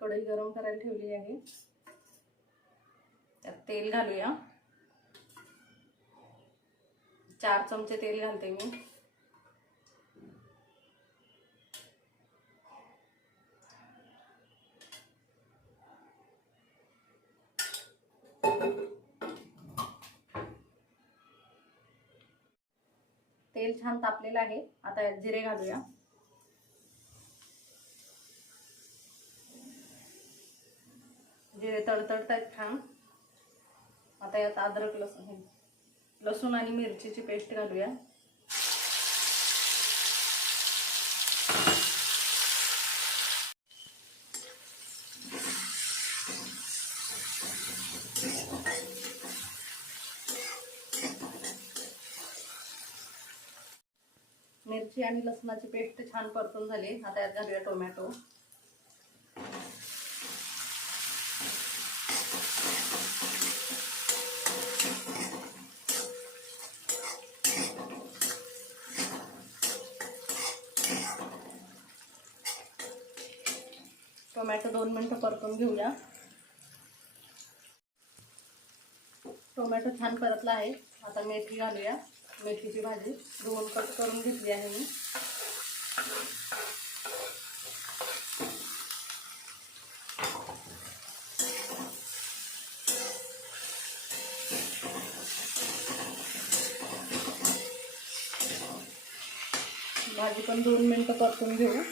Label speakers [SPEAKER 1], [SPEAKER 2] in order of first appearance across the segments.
[SPEAKER 1] कढई गरम करायला ठेवली आहे. त्यात तेल घालूया. चार चमचे तेल घालते मी. तेल छान तापलेलं आहे. आता जिरे घालूया. जिरे तडतडत आहेत छान आता यात अद्रक लसूण लसूण आणि मिरचीची पेस्ट घालूया. मिरची आणि लसणाची पेस्ट छान परतून झाली. आता यात घालूया टोमॅटो. टोमॅटो दोन मिनटं परतून घेऊया टोमॅटो छान परतला आहे. आता मेथी घालूया. मेथीची भाजी धुवून कट मी. भाजी पण दोन मिनटं परतून घेऊ.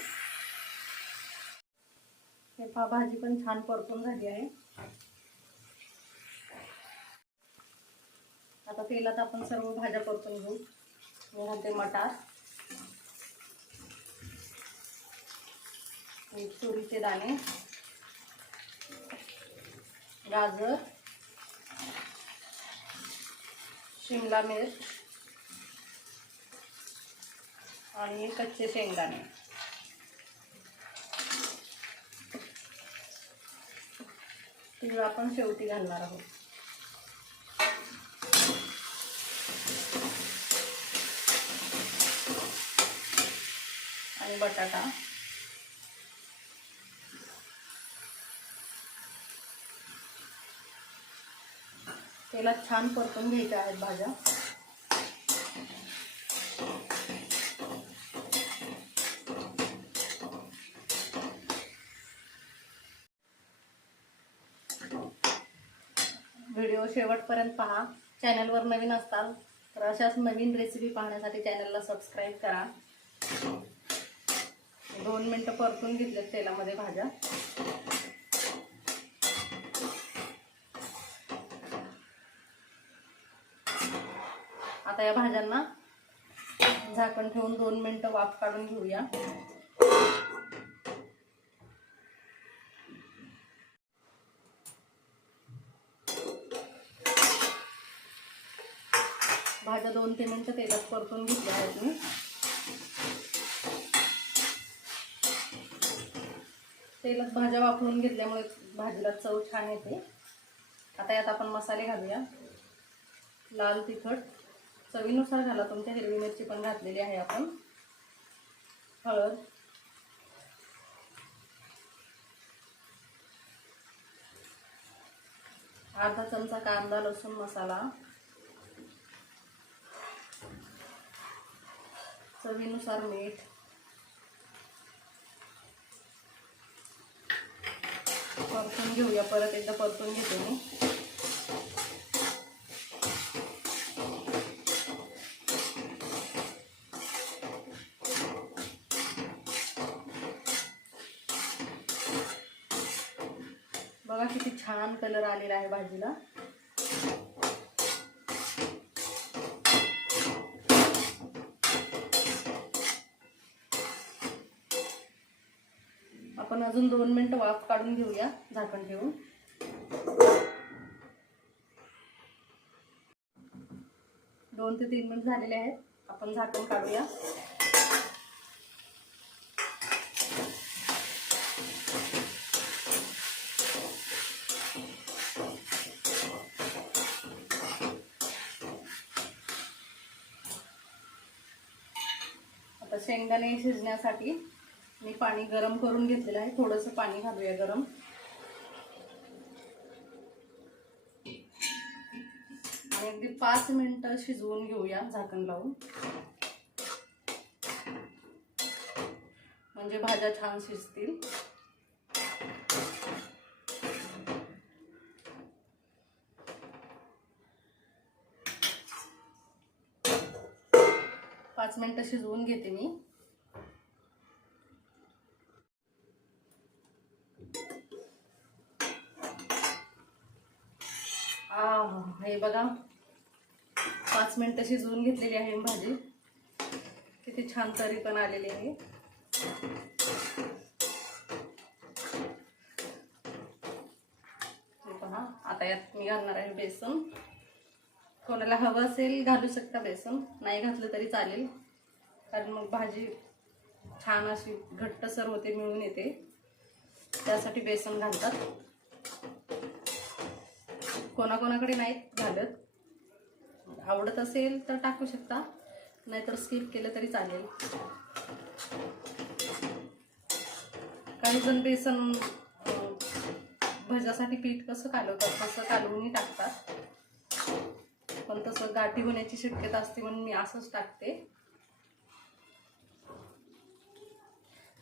[SPEAKER 1] हे पा भाजी पण छान परतून झाली आहे. आता तेलात आपण सर्व भाज्या परतून घेऊ. मी घालते मटार. तुरीचे दाणे. गाजर. शिमला मिर्च. आणि कच्चे शेंगदाणे. तीळ आपण शेवटी घालणार आहोत. आणि बटाटा. तेलात छान परतून घ्यायच्या आहेत भाज्या व्हिडिओ शेवटपर्यंत पहा. चॅनलवर नवीन असताल तर अशाच नवीन रेसिपी पाहण्यासाठी चॅनलला सबस्क्राईब करा. दोन मिनटं परतून घेतले तेलामध्ये भाज्या. आता या भाज्यांना झाकण ठेवून दोन मिनटं वाफ काढून घेऊया भाज्या दोन ते मिनटं तेलात परतून घेतले आहेत मी. तेलात भाज्या वापरून घेतल्यामुळे भाजीला चव छान येते. आता यात आपण मसाले घालूया. लाल तिखट. चवीनुसार घाला तुमच्या हिरवी मिरची पण घातलेली आहे आपण. हळद. अर्धा चमचा कांदा लसूण मसाला. चवीनुसार मीठ. परतून घेऊया परत एकदा परतून घेते मी. बघा किती छान कलर आलेला आहे भाजीला. आपण अजून दोन मिनटं वाफ काढून घेऊया झाकण ठेवून. दोन ते तीन मिनिट झालेले आहेत आपण झाकण काढूया. आता शेंगदाणे शिजण्यासाठी मी पाणी गरम करून घेतलेलं आहे. थोडंसं पाणी घालूया गरम. आणि अगदी पाच मिनटं शिजवून घेऊया झाकण लावून. म्हणजे भाज्या छान शिजतील. पाच मिनटं शिजवून घेते मी आ हे बघा. पाच मिनिटं शिजवून घेतलेली आहे भाजी. किती छान तरी पण आलेली आहे. पहा आता यात मी घालणार आहे बेसन. कोणाला हवं असेल घालू शकता बेसन. नाही घातलं तरी चालेल. कारण मग भाजी छान अशी घट्टसर होते मिळून येते. त्यासाठी बेसन घालतात. कोणाकोणाकडे नाहीत घालत. आवडत असेल तर टाकू शकता नाहीतर स्किप केलं तरी चालेल. काही जण बेसन भजासाठी भज्यासाठी पीठ कसं कालवतात तसं कालवूनही टाकतात. पण तसं गाठी होण्याची शक्यता असते म्हणून मी असंच टाकते.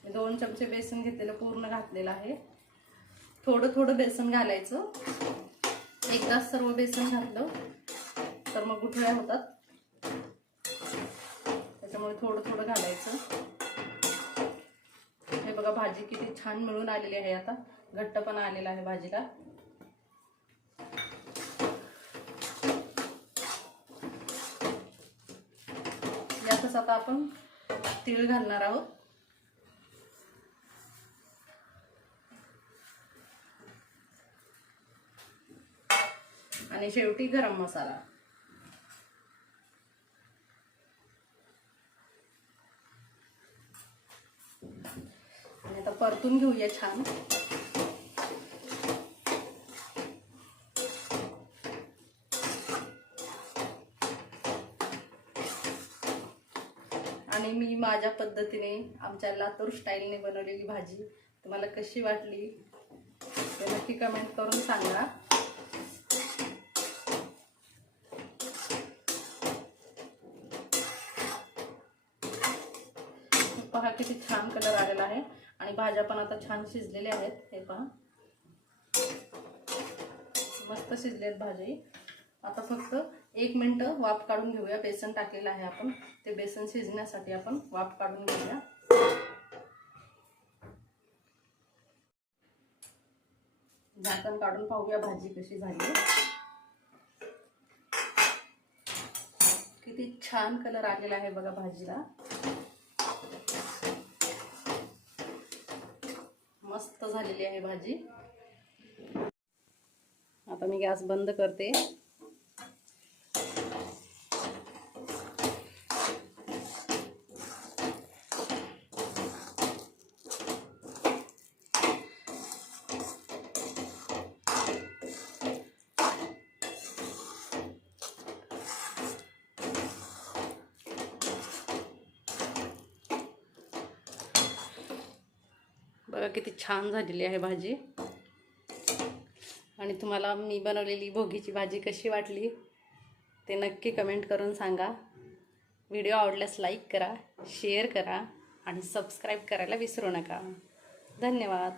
[SPEAKER 1] दोन चमचे बेसन घेतलेलं पूर्ण घातलेलं आहे. थोडं थोडं बेसन घालायचं. एकदा सर्व बेसन घातलं तर मग गुठळ्या होतात. त्याच्यामुळे थोडं थोडं घालायचं. हे बघा भाजी किती छान मिळून आलेली आहे आता. घट्टपणा आलेला आहे भाजीला. यातच आता आपण तीळ घालणार आहोत. आणि शेवटी गरम मसाला. आणि आता परतून घेऊया छान. आणि मी माझ्या पद्धतीने आमच्या लातूर स्टाईलने बनवलेली भाजी. तुम्हाला कशी वाटली ते नक्की कमेंट करून सांगा. पहा किती छान कलर आलेला आहे. आणि भाज्या पण आता छान शिजलेल्या आहेत. हे पहा. मस्त शिजलेत भाजी आता फक्त एक मिनटं वाफ काढून घेऊया. बेसन टाकलेलं आहे आपण. ते बेसन शिजण्यासाठी आपण वाफ काढून घेऊया. झाकण काढून पाहूया भाजी कशी झाली. किती छान कलर आलेला आहे बघा भाजीला. मस्त झालेली आहे भाजी. आता मी गॅस बंद करते. बघा किती छान झालेली आहे भाजी. आणि तुम्हाला मी बनवलेली भोगीची भाजी कशी वाटली ते नक्की कमेंट करून सांगा. व्हिडिओ आवडल्यास लाईक करा शेअर करा आणि सबस्क्राईब करायला विसरू नका. धन्यवाद.